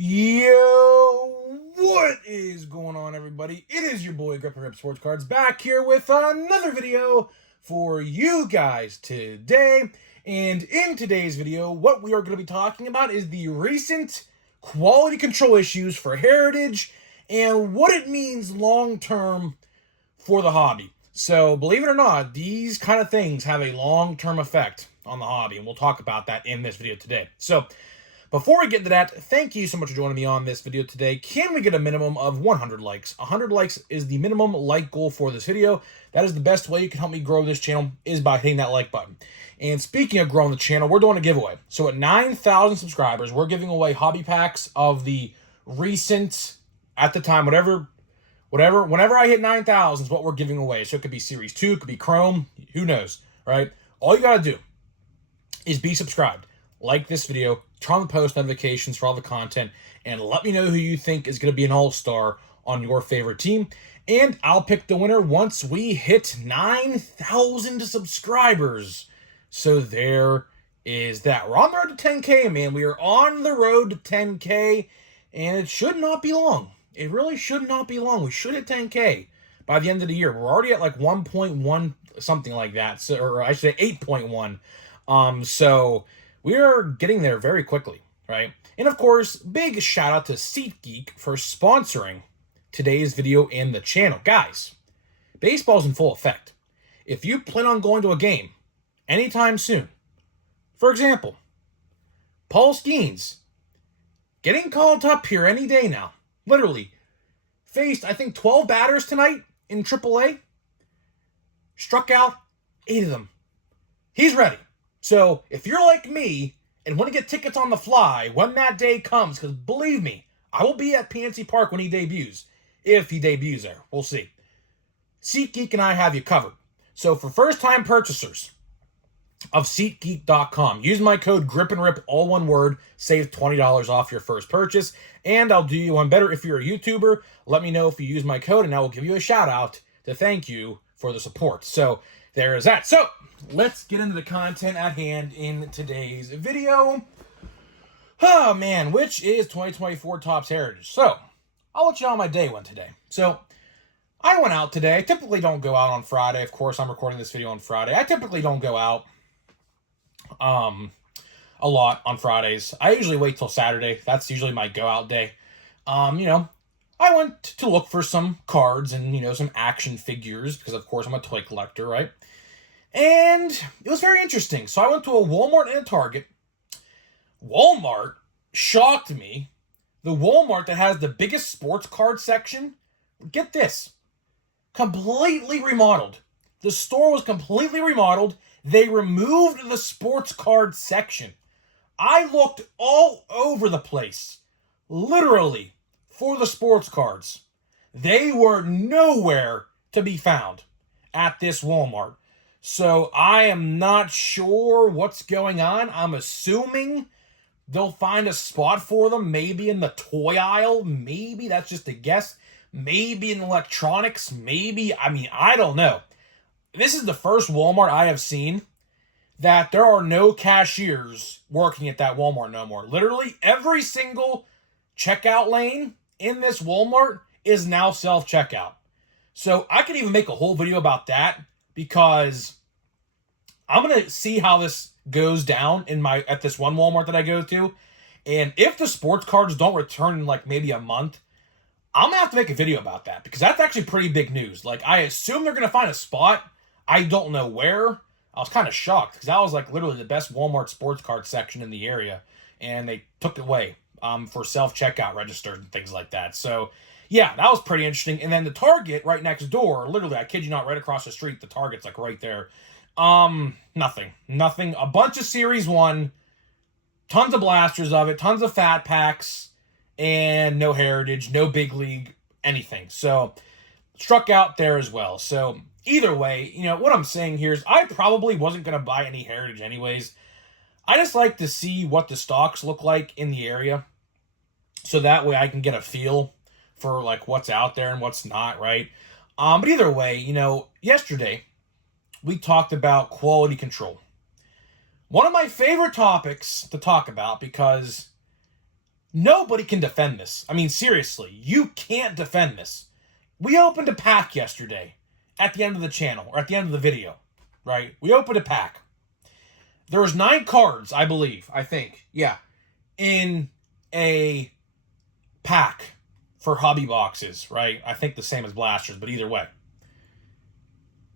Yo, what is going on, everybody? It is your boy Grip and Rip Sports Cards back here with another video for you guys today. And in today's video, what we are going to be talking about is the recent quality control issues for Heritage and what it means long-term for the hobby. So, believe it or not, these kind of things have a long-term effect on the hobby, and we'll talk about that in this video today. So, before we get to that, thank you so much for joining me on this video today. Can we get a minimum of 100 likes? 100 likes is the minimum like goal for this video. That is the best way you can help me grow this channel, is by hitting that like button. And speaking of growing the channel, we're doing a giveaway. So at 9,000 subscribers, we're giving away hobby packs of the recent, at the time, whenever I hit 9,000 is what we're giving away. So it could be Series 2, it could be Chrome, who knows, right? All you gotta do is be subscribed, like this video, turn on the post notifications for all the content, and let me know who you think is going to be an all-star on your favorite team. And I'll pick the winner once we hit 9,000 subscribers. So there is that. We're on the road to 10K, man. We are on the road to 10K, and it should not be long. It really should not be long. We should hit 10K by the end of the year. We're already at like 1.1, something like that. So, or I should say 8.1. So we are getting there very quickly, right? And of course, big shout out to SeatGeek for sponsoring today's video and the channel. Guys, baseball's in full effect. If you plan on going to a game anytime soon, for example, Paul Skeens, getting called up here any day now, literally, faced, I think, 12 batters tonight in AAA, struck out 8 of them. He's ready. So, if you're like me and want to get tickets on the fly when that day comes, because believe me, I will be at PNC Park when he debuts. If he debuts there. We'll see. SeatGeek and I have you covered. So, for first-time purchasers of SeatGeek.com, use my code GRIPANDRIP, all one word, save $20 off your first purchase. And I'll do you one better. If you're a YouTuber, let me know if you use my code, and I will give you a shout-out to thank you for the support. So, there is that. So, let's get into the content at hand in today's video. Oh, man, which is 2024 Topps Heritage. So, I'll let you know how my day went today. So, I went out today. I typically don't go out on Friday. Of course, I'm recording this video on Friday. I typically don't go out a lot on Fridays. I usually wait till Saturday. That's usually my go-out day. I went to look for some cards and, some action figures because, of course, I'm a toy collector, right? And it was very interesting. So I went to a Walmart and a Target. Walmart shocked me. The Walmart that has the biggest sports card section, get this, completely remodeled. The store was completely remodeled. They removed the sports card section. I looked all over the place, literally, for the sports cards. They were nowhere to be found at this Walmart. So I am not sure what's going on. I'm assuming they'll find a spot for them, maybe in the toy aisle. Maybe, that's just a guess. Maybe in electronics. Maybe, I don't know. This is the first Walmart I have seen that there are no cashiers working at that Walmart no more. Literally every single checkout lane in this Walmart is now self-checkout. So I could even make a whole video about that, because I'm going to see how this goes down at this one Walmart that I go to. And if the sports cards don't return in like maybe a month, I'm going to have to make a video about that, because that's actually pretty big news. Like, I assume they're going to find a spot. I don't know where. I was kind of shocked, because that was like literally the best Walmart sports card section in the area. And they took it away for self-checkout registers and things like that. So, yeah, that was pretty interesting. And then the Target right next door, literally, I kid you not, right across the street, the Target's like right there. Nothing. A bunch of Series 1, tons of blasters of it, tons of fat packs, and no Heritage, no Big League, anything. So, struck out there as well. So, either way, what I'm saying here is I probably wasn't going to buy any Heritage anyways. I just like to see what the stocks look like in the area, so that way I can get a feel for like what's out there and what's not, right? But either way, yesterday we talked about quality control. One of my favorite topics to talk about, because Nobody can defend this. I mean, seriously, you can't defend this. We opened a pack yesterday at the end of the channel, or at the end of the video, right? We opened a pack. There was 9 cards, I believe, I think, yeah, in a pack for hobby boxes, right? I think the same as blasters, but either way.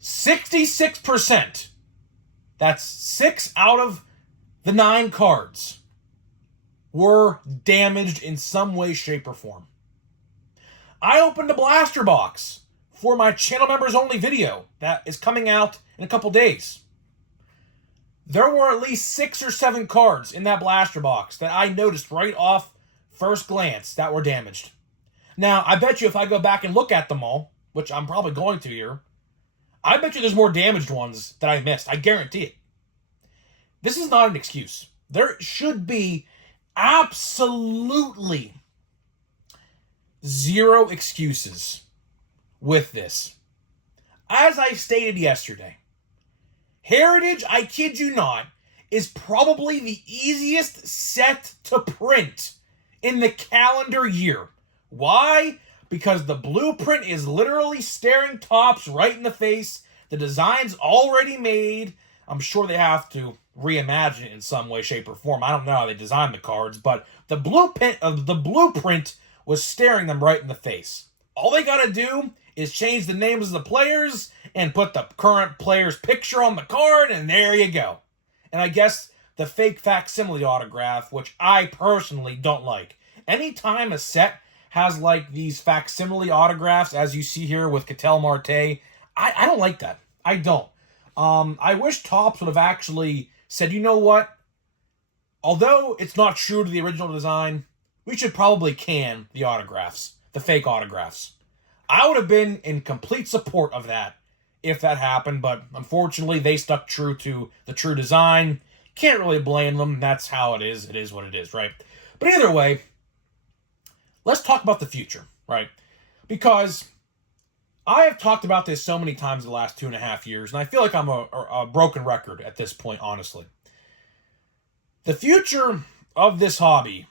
66%, that's 6 out of the 9 cards, were damaged in some way, shape, or form. I opened a blaster box for my channel members only video that is coming out in a couple days. There were at least 6 or 7 cards in that blaster box that I noticed right off first glance that were damaged. Now, I bet you if I go back and look at them all, which I'm probably going to here, I bet you there's more damaged ones that I missed. I guarantee it. This is not an excuse. There should be absolutely zero excuses with this. As I stated yesterday, Heritage, I kid you not, is probably the easiest set to print in the calendar year. Why? Because the blueprint is literally staring Topps right in the face. The design's already made. I'm sure they have to reimagine it in some way, shape, or form. I don't know how they designed the cards, but the blueprint was staring them right in the face. All they gotta do is change the names of the players and put the current player's picture on the card, and there you go. And I guess the fake facsimile autograph, which I personally don't like. Anytime a set has like these facsimile autographs, as you see here with Ketel Marte, I don't like that. I don't. I wish Topps would have actually said, you know what? Although it's not true to the original design, we should probably can the autographs, the fake autographs. I would have been in complete support of that if that happened, but unfortunately they stuck true to the true design. Can't really blame them. That's how it is. It is what it is, right? But either way, let's talk about the future, right? Because I have talked about this so many times in the last 2.5 years, and I feel like I'm a broken record at this point, honestly. The future of this hobby,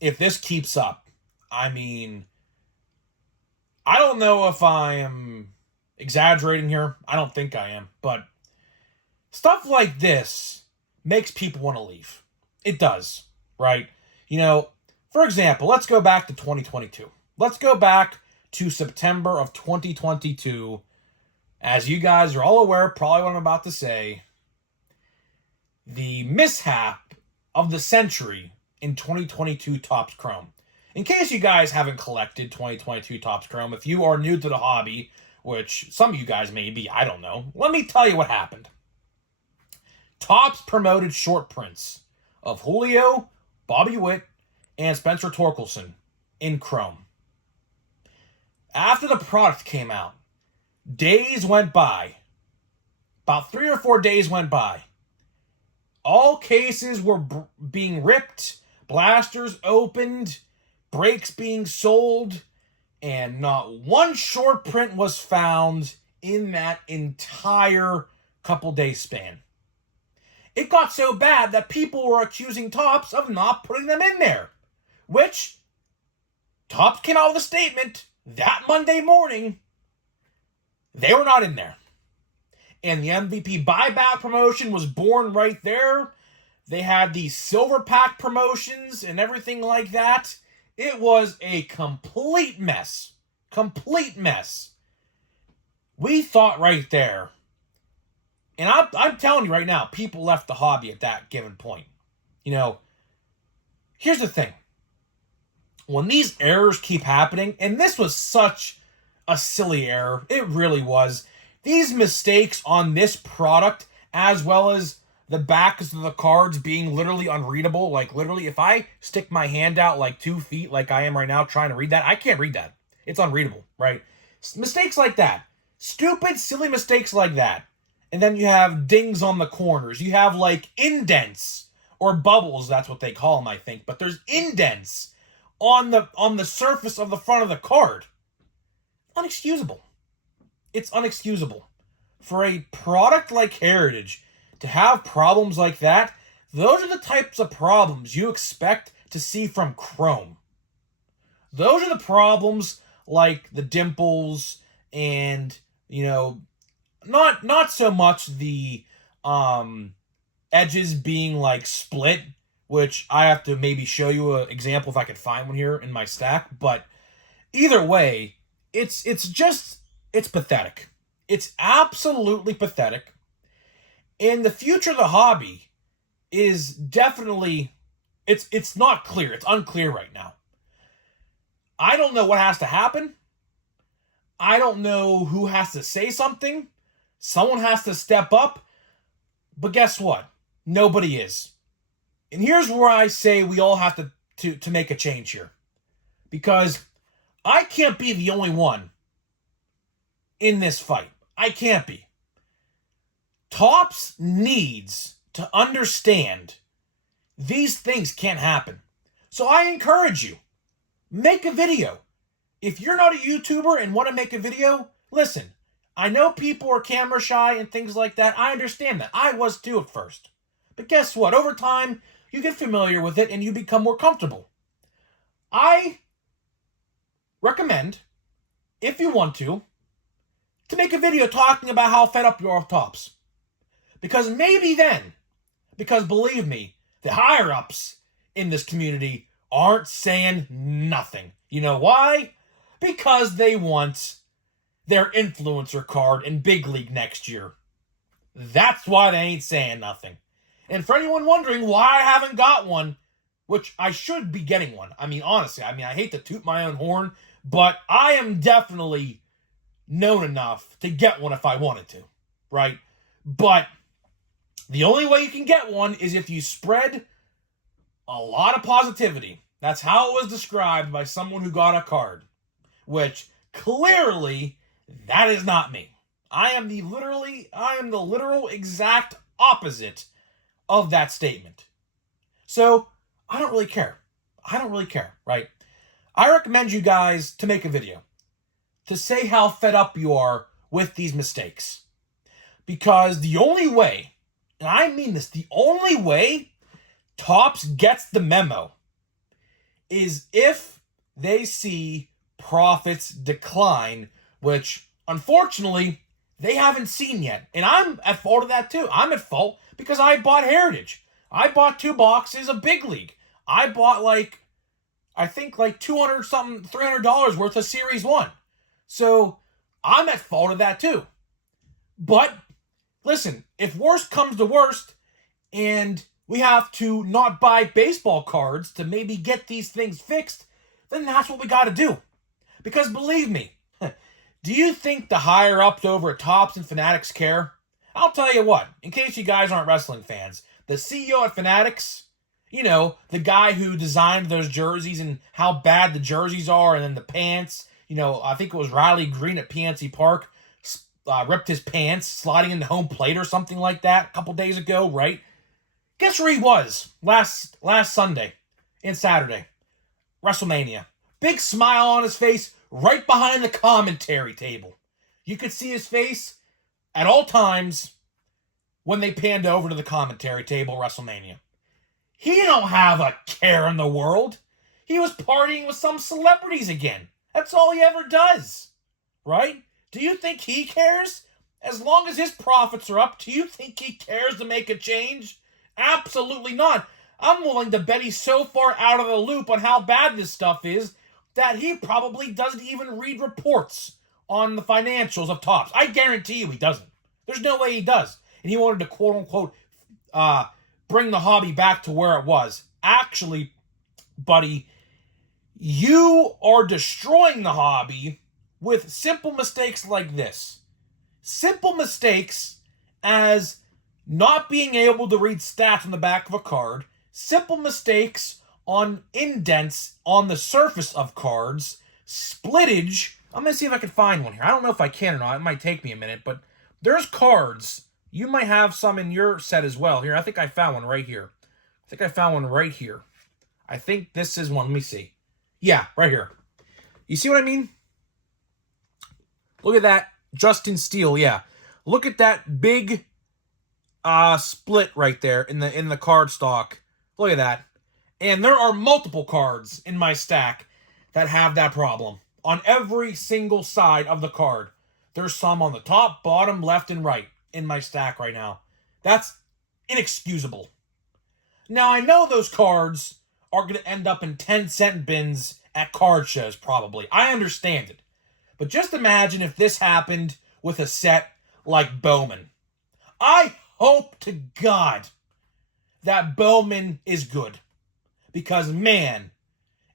if this keeps up, I mean, I don't know if I am exaggerating here. I don't think I am. But stuff like this makes people want to leave. It does, right? You know, for example, let's go back to 2022. Let's go back to September of 2022. As you guys are all aware, probably what I'm about to say, the mishap of the century in 2022 Topps Chrome. In case you guys haven't collected 2022 Topps Chrome, if you are new to the hobby, which some of you guys may be, I don't know, let me tell you what happened. Topps promoted short prints of Julio, Bobby Witt, and Spencer Torkelson in Chrome. After the product came out, days went by. About 3 or 4 days went by. All cases were being ripped, blasters opened, breaks being sold, and not one short print was found in that entire couple day span. It got so bad that people were accusing Topps of not putting them in there, which Topps came out with a statement that Monday morning. They were not in there. And the MVP buyback promotion was born right there. They had the silver pack promotions and everything like that. It was a complete mess. Complete mess. We thought right there, and I'm telling you right now, people left the hobby at that given point. You know, here's the thing. When these errors keep happening, and this was such a silly error, it really was. These mistakes on this product, as well as the backs of the cards being literally unreadable, like literally if I stick my hand out like 2 feet like I am right now trying to read that, I can't read that. It's unreadable, right? Mistakes like that. Stupid, silly mistakes like that. And then you have dings on the corners. You have like indents or bubbles, that's what they call them, I think. But there's indents on the surface of the front of the card. Unexcusable. It's unexcusable. For a product like Heritage to have problems like that, those are the types of problems you expect to see from chrome. Those are the problems, like the dimples and, not so much the edges being like split, which I have to maybe show you an example if I could find one here in my stack. But either way, it's pathetic. It's absolutely pathetic. And the future of the hobby is definitely, it's not clear. It's unclear right now. I don't know what has to happen. I don't know who has to say something. Someone has to step up. But guess what? Nobody is. And here's where I say we all have to make a change here. Because I can't be the only one in this fight. I can't be. Topps needs to understand these things can't happen. So I encourage you, make a video. If you're not a YouTuber and want to make a video, listen, I know people are camera shy and things like that. I understand that. I was too at first. But guess what? Over time, you get familiar with it and you become more comfortable. I recommend, if you want to make a video talking about how fed up you are with Topps. Because maybe then, because believe me, the higher-ups in this community aren't saying nothing. You know why? Because they want their influencer card in Big League next year. That's why they ain't saying nothing. And for anyone wondering why I haven't got one, which I should be getting one. Honestly, I hate to toot my own horn, but I am definitely known enough to get one if I wanted to, right? But the only way you can get one is if you spread a lot of positivity. That's how it was described by someone who got a card, which clearly that is not me. I am the literal exact opposite of that statement. So I don't really care. Right? I recommend you guys to make a video to say how fed up you are with these mistakes. Because the only way, and I mean this, the only way Topps gets the memo is if they see profits decline, which unfortunately they haven't seen yet. And I'm at fault of that too. I'm at fault because I bought Heritage. I bought 2 boxes of Big League. I bought I think $200 something, $300 worth of Series 1. So I'm at fault of that too. But listen, if worst comes to worst and we have to not buy baseball cards to maybe get these things fixed, then that's what we got to do. Because believe me, do you think the higher ups over at Topps and Fanatics care? I'll tell you what, in case you guys aren't wrestling fans, the CEO at Fanatics, the guy who designed those jerseys and how bad the jerseys are, and then the pants, I think it was Riley Green at PNC Park, ripped his pants sliding into home plate or something like that a couple days ago, right? Guess where he was last Sunday and Saturday? WrestleMania. Big smile on his face right behind the commentary table. You could see his face at all times when they panned over to the commentary table at WrestleMania. He don't have a care in the world. He was partying with some celebrities again. That's all he ever does, right? Do you think he cares? As long as his profits are up, do you think he cares to make a change? Absolutely not. I'm willing to bet he's so far out of the loop on how bad this stuff is that he probably doesn't even read reports on the financials of Topps. I guarantee you he doesn't. There's no way he does. And he wanted to quote-unquote bring the hobby back to where it was. Actually, buddy, you are destroying the hobby with simple mistakes like this. Simple mistakes as not being able to read stats on the back of a card. Simple mistakes on indents on the surface of cards. Splittage. I'm going to see if I can find one here. I don't know if I can or not. It might take me a minute, but there's cards. You might have some in your set as well. Here, I think I found one right here. I think this is one. Let me see. Yeah, right here. You see what I mean? Look at that. Justin Steele, yeah. Look at that big split right there in the card stock. Look at that. And there are multiple cards in my stack that have that problem. On every single side of the card. There's some on the top, bottom, left, and right in my stack right now. That's inexcusable. Now, I know those cards are going to end up in 10-cent bins at card shows, probably. I understand it. But just imagine if this happened with a set like Bowman. I hope to God that Bowman is good. Because, man,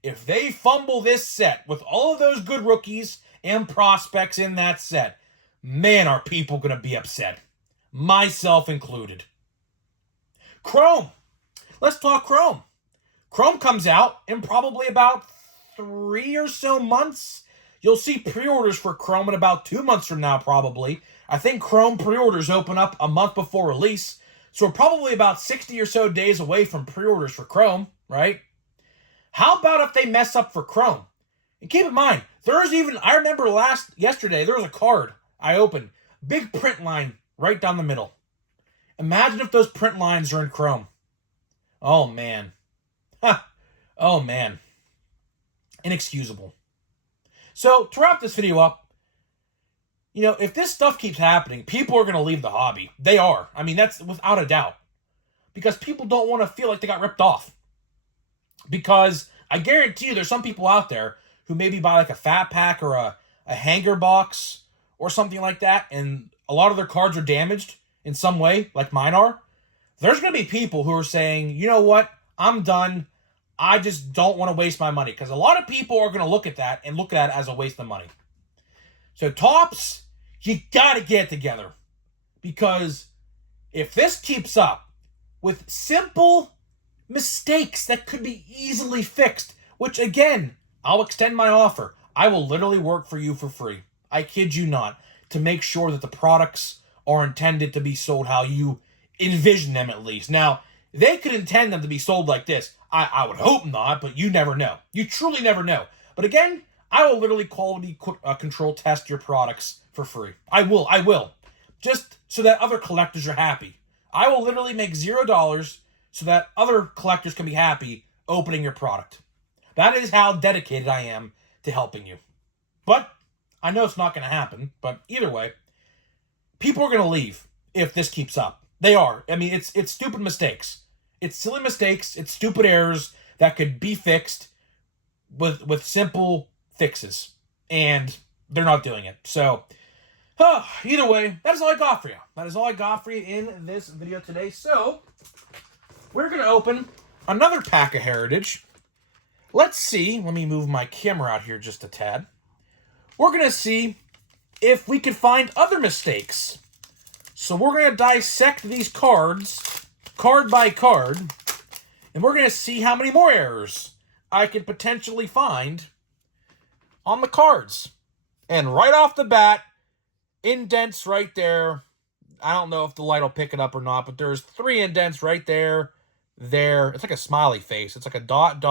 if they fumble this set with all of those good rookies and prospects in that set, man, are people going to be upset. Myself included. Chrome. Let's talk Chrome. Chrome comes out in probably about 3 or so months. You'll see pre-orders for Chrome in about 2 months from now, probably. I think Chrome pre-orders open up a month before release. So we're probably about 60 or so days away from pre-orders for Chrome, right? How about if they mess up for Chrome? And keep in mind, I remember yesterday, there was a card I opened. Big print line right down the middle. Imagine if those print lines are in Chrome. Oh, man. Oh, man. Inexcusable. So, to wrap this video up, if this stuff keeps happening, people are going to leave the hobby. They are. I mean, that's without a doubt. Because people don't want to feel like they got ripped off. Because I guarantee you there's some people out there who maybe buy like a fat pack or a hanger box or something like that, and a lot of their cards are damaged in some way, like mine are. There's going to be people who are saying, you know what, I'm done. I just don't want to waste my money. Because a lot of people are going to look at that and look at it as a waste of money. So Topps, you got to get it together. Because if this keeps up with simple mistakes that could be easily fixed, which again, I'll extend my offer. I will literally work for you for free. I kid you not, to make sure that the products are intended to be sold how you envision them at least. Now, they could intend them to be sold like this. I would hope not, but you never know. You truly never know. But again, I will literally quality control test your products for free. I will. Just so that other collectors are happy. I will literally make $0 so that other collectors can be happy opening your product. That is how dedicated I am to helping you. But I know it's not going to happen. But either way, people are going to leave if this keeps up. They are. I mean, it's stupid mistakes. It's silly mistakes. It's stupid errors that could be fixed with simple fixes. And they're not doing it. So, either way, that is all I got for you. That is all I got for you in this video today. So, we're going to open another pack of Heritage. Let's see. Let me move my camera out here just a tad. We're going to see if we can find other mistakes. So we're going to dissect these cards, card by card, and we're going to see how many more errors I can potentially find on the cards. And right off the bat, indents right there. I don't know if the light will pick it up or not, but there's 3 indents right there. It's like a smiley face. It's like a dot,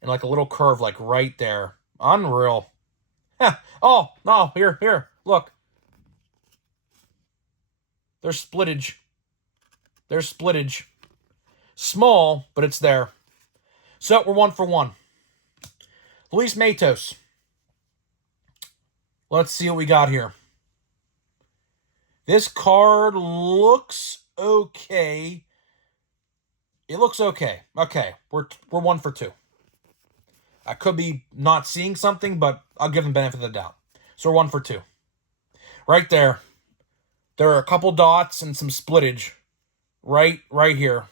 and like a little curve like right there. Unreal. Oh, no, here, look. There's splittage. Small, but it's there. So, we're 1 for 1. Luis Matos. Let's see what we got here. This card looks okay. It looks okay. Okay, we're 1 for 2. I could be not seeing something, but I'll give them benefit of the doubt. So we're 1 for 2. Right there. There are a couple dots and some splittage. Right here.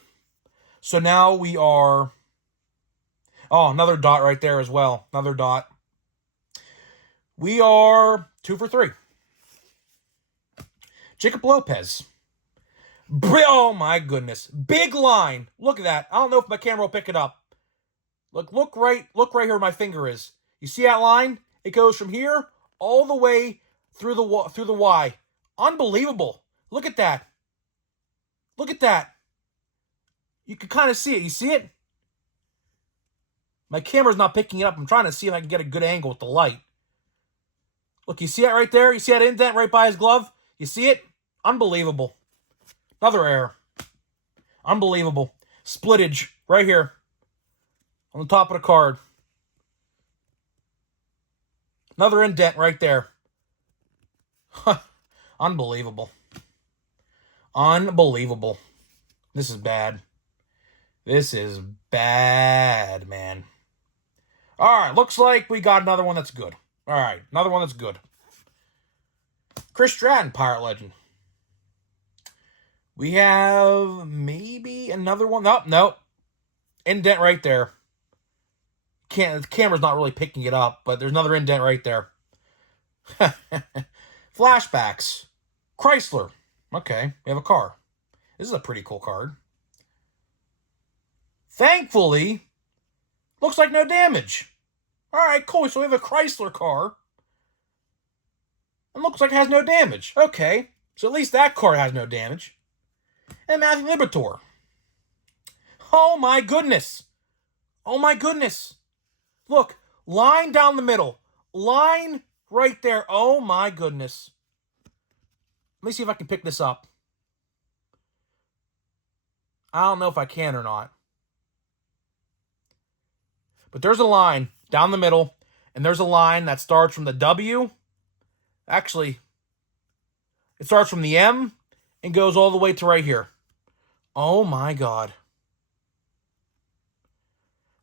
So now we are... Oh, another dot right there as well. Another dot. We are 2 for 3. Jacob Lopez. Oh my goodness. Big line. Look at that. I don't know if my camera will pick it up. Look right here where my finger is. You see that line? It goes from here all the way through the Y. Unbelievable. Look at that. Look at that. You can kind of see it. You see it? My camera's not picking it up. I'm trying to see if I can get a good angle with the light. Look, you see that right there? You see that indent right by his glove? You see it? Unbelievable. Another error. Unbelievable. Splittage right here. on the top of the card. Another indent right there. Unbelievable. Unbelievable. This is bad. This is bad, man. All right, looks like we got another one that's good. All right, another one that's good. Chris Stratton, Pirate Legend. We have maybe another one. Oh, no. Indent right there. The camera's not really picking it up, but there's another indent right there. Flashbacks. Chrysler. Okay, we have a car. This is a pretty cool card. Thankfully, looks like no damage. All right, cool. So we have a Chrysler car. And looks like it has no damage. Okay, so at least that car has no damage. And Matthew Liberatore. Oh my goodness. Oh my goodness. Look, line down the middle. Line right there. Oh my goodness. Let me see if I can pick this up. I don't know if I can or not. But there's a line down the middle, and there's a line that starts from the W. Actually, it starts from the M and goes all the way to right here. Oh my God.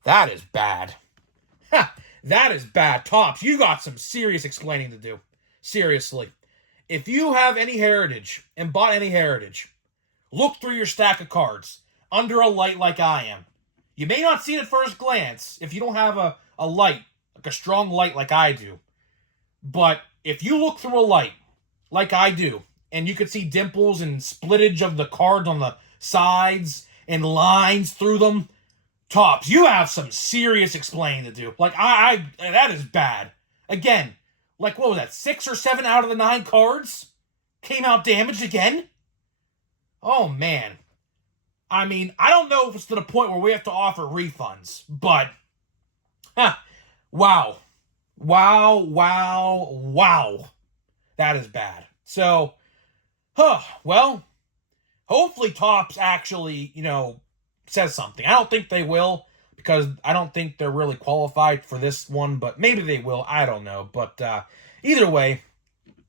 That is bad. Ha! That is bad. Topps, you got some serious explaining to do. Seriously. If you have any heritage and bought any heritage, look through your stack of cards under a light like I am. You may not see it at first glance if you don't have a light, like a strong light like I do. But if you look through a light like I do, and you could see dimples and splittage of the cards on the sides and lines through them, Topps, you have some serious explaining to do. Like, that is bad. Again, like, what was that, 6 or 7 out of the 9 cards came out damaged again? Oh, man. I mean, I don't know if it's to the point where we have to offer refunds, but, wow. Wow, wow, wow. That is bad. So, well, hopefully Topps actually, says something. I don't think they will, because I don't think they're really qualified for this one, but maybe they will. I don't know. But either way,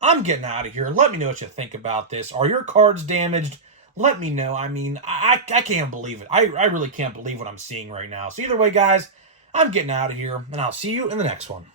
I'm getting out of here. Let me know what you think about this. Are your cards damaged? Let me know. I mean, I can't believe it. I really can't believe what I'm seeing right now. So either way, guys, I'm getting out of here, and I'll see you in the next one.